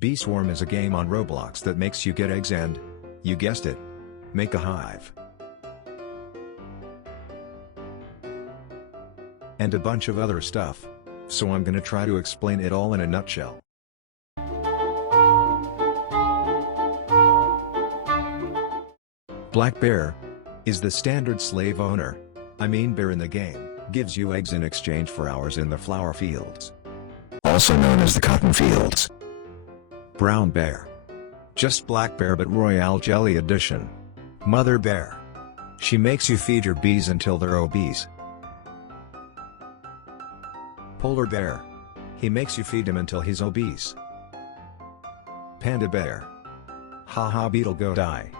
Bee Swarm is a game on Roblox that makes you get eggs and, you guessed it, make a hive. And a bunch of other stuff. So I'm gonna try to explain it all in a nutshell. Black Bear is the standard slave owner. I mean bear in the game, gives you eggs in exchange for hours in the flower fields, also known as the cotton fields. Brown Bear, just Black Bear but Royale Jelly Edition. Mother Bear, she makes you feed your bees until they're obese. Polar Bear, he makes you feed him until he's obese. Panda Bear, haha beetle go die.